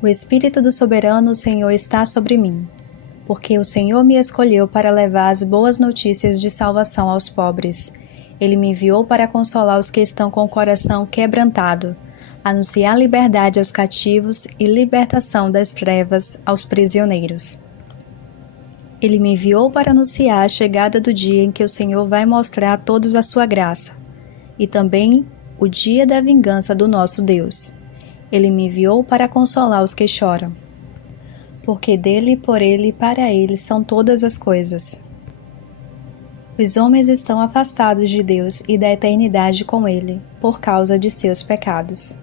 O Espírito do Soberano Senhor está sobre mim, porque o Senhor me escolheu para levar as boas notícias de salvação aos pobres. Ele me enviou para consolar os que estão com o coração quebrantado, anunciar liberdade aos cativos e libertação das trevas aos prisioneiros. Ele me enviou para anunciar a chegada do dia em que o Senhor vai mostrar a todos a sua graça, e também o dia da vingança do nosso Deus. Ele me enviou para consolar os que choram, porque dele, por ele e para ele são todas as coisas. Os homens estão afastados de Deus e da eternidade com ele, por causa de seus pecados.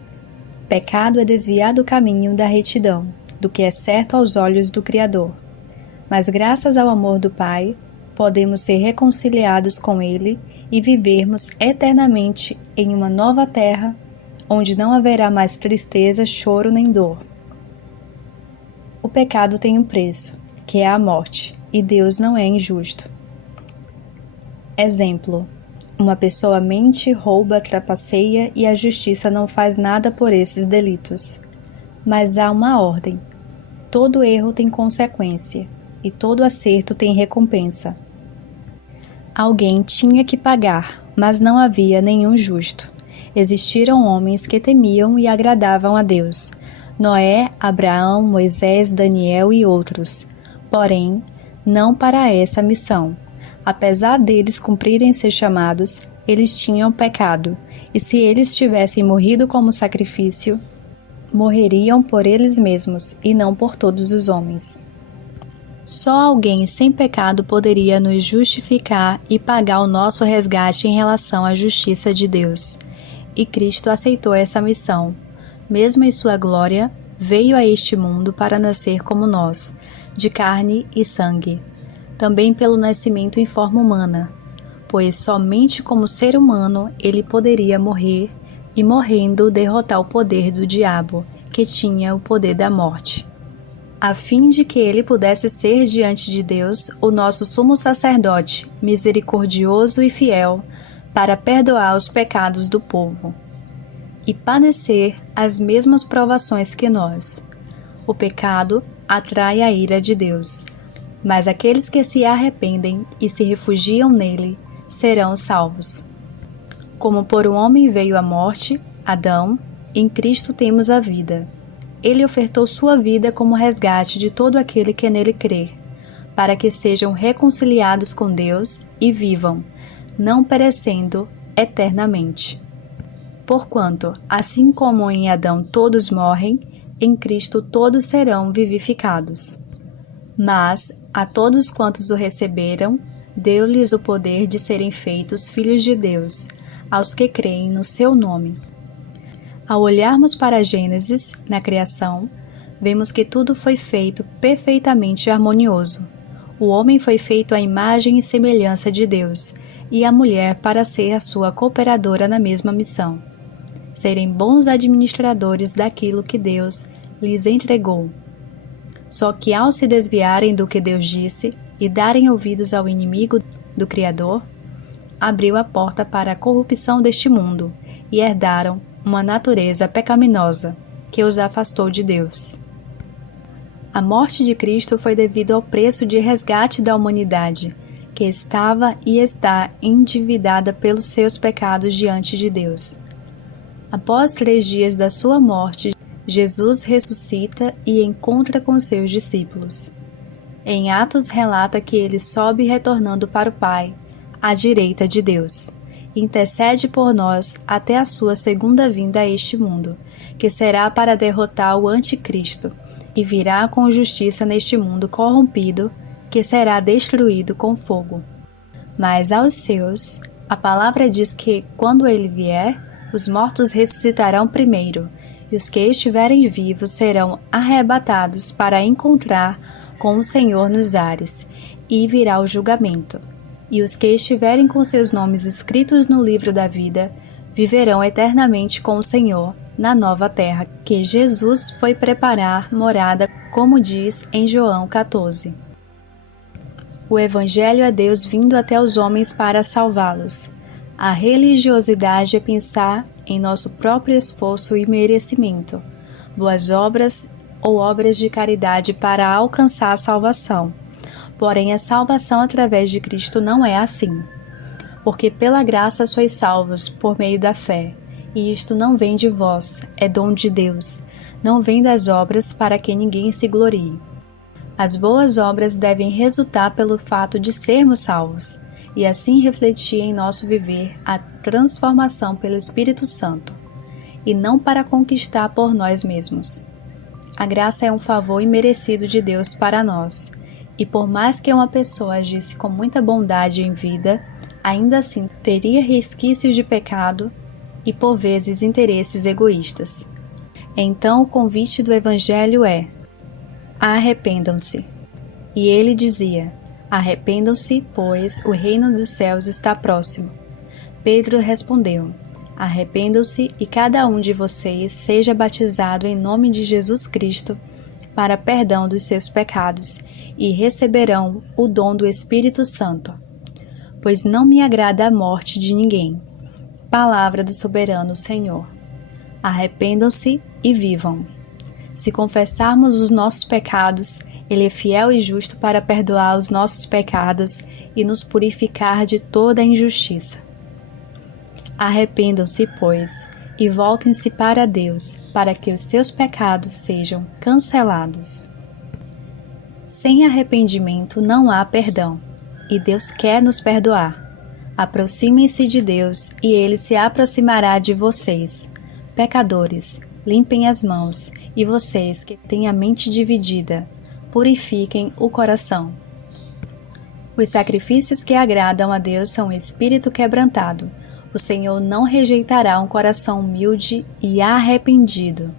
Pecado é desviar do caminho da retidão, do que é certo aos olhos do Criador. Mas graças ao amor do Pai, podemos ser reconciliados com ele e vivermos eternamente em uma nova terra, onde não haverá mais tristeza, choro nem dor. O pecado tem um preço, que é a morte, e Deus não é injusto. Exemplo: uma pessoa mente, rouba, trapaceia e a justiça não faz nada por esses delitos. Mas há uma ordem: todo erro tem consequência, e todo acerto tem recompensa. Alguém tinha que pagar, mas não havia nenhum justo. Existiram homens que temiam e agradavam a Deus: Noé, Abraão, Moisés, Daniel e outros. Porém, não para essa missão. Apesar deles cumprirem seus chamados, eles tinham pecado, e se eles tivessem morrido como sacrifício, morreriam por eles mesmos e não por todos os homens. Só alguém sem pecado poderia nos justificar e pagar o nosso resgate em relação à justiça de Deus. E Cristo aceitou essa missão. Mesmo em sua glória, veio a este mundo para nascer como nós, de carne e sangue. Também pelo nascimento em forma humana, pois somente como ser humano ele poderia morrer e, morrendo, derrotar o poder do diabo, que tinha o poder da morte, a fim de que ele pudesse ser diante de Deus o nosso sumo sacerdote, misericordioso e fiel, para perdoar os pecados do povo e padecer as mesmas provações que nós. O pecado atrai a ira de Deus, mas aqueles que se arrependem e se refugiam nele serão salvos. Como por um homem veio a morte, Adão, em Cristo temos a vida. Ele ofertou sua vida como resgate de todo aquele que nele crê, para que sejam reconciliados com Deus e vivam, não perecendo eternamente. Porquanto, assim como em Adão todos morrem, em Cristo todos serão vivificados. Mas, a todos quantos o receberam, deu-lhes o poder de serem feitos filhos de Deus, aos que creem no seu nome. Ao olharmos para Gênesis, na criação, vemos que tudo foi feito perfeitamente harmonioso. O homem foi feito à imagem e semelhança de Deus, e a mulher para ser a sua cooperadora na mesma missão: serem bons administradores daquilo que Deus lhes entregou. Só que ao se desviarem do que Deus disse e darem ouvidos ao inimigo do Criador, abriu a porta para a corrupção deste mundo e herdaram uma natureza pecaminosa que os afastou de Deus. A morte de Cristo foi devido ao preço de resgate da humanidade, que estava e está endividada pelos seus pecados diante de Deus. Após 3 dias da sua morte, Jesus ressuscita e encontra com seus discípulos. Em Atos relata que ele sobe retornando para o Pai, à direita de Deus. Intercede por nós até a sua segunda vinda a este mundo, que será para derrotar o anticristo, e virá com justiça neste mundo corrompido, que será destruído com fogo. Mas aos seus, a palavra diz que, quando ele vier, os mortos ressuscitarão primeiro, e os que estiverem vivos serão arrebatados para encontrar com o Senhor nos ares, e virá o julgamento. E os que estiverem com seus nomes escritos no livro da vida, viverão eternamente com o Senhor na nova terra, que Jesus foi preparar morada, como diz em João 14. O Evangelho é Deus vindo até os homens para salvá-los. A religiosidade é pensar em nosso próprio esforço e merecimento, boas obras ou obras de caridade para alcançar a salvação. Porém, a salvação através de Cristo não é assim. Porque pela graça sois salvos por meio da fé, e isto não vem de vós, é dom de Deus, não vem das obras para que ninguém se glorie. As boas obras devem resultar pelo fato de sermos salvos, e assim refletir em nosso viver a transformação pelo Espírito Santo, e não para conquistar por nós mesmos. A graça é um favor imerecido de Deus para nós, e por mais que uma pessoa agisse com muita bondade em vida, ainda assim teria resquícios de pecado e por vezes interesses egoístas. Então o convite do Evangelho é: arrependam-se. E ele dizia: arrependam-se, pois o reino dos céus está próximo. Pedro respondeu: arrependam-se e cada um de vocês seja batizado em nome de Jesus Cristo para perdão dos seus pecados e receberão o dom do Espírito Santo. Pois não me agrada a morte de ninguém. Palavra do soberano Senhor. Arrependam-se e vivam. Se confessarmos os nossos pecados, Ele é fiel e justo para perdoar os nossos pecados e nos purificar de toda a injustiça. Arrependam-se, pois, e voltem-se para Deus, para que os seus pecados sejam cancelados. Sem arrependimento não há perdão, e Deus quer nos perdoar. Aproximem-se de Deus, e Ele se aproximará de vocês. Pecadores, limpem as mãos, e vocês que têm a mente dividida, purifiquem o coração. Os sacrifícios que agradam a Deus são o espírito quebrantado. O Senhor não rejeitará um coração humilde e arrependido.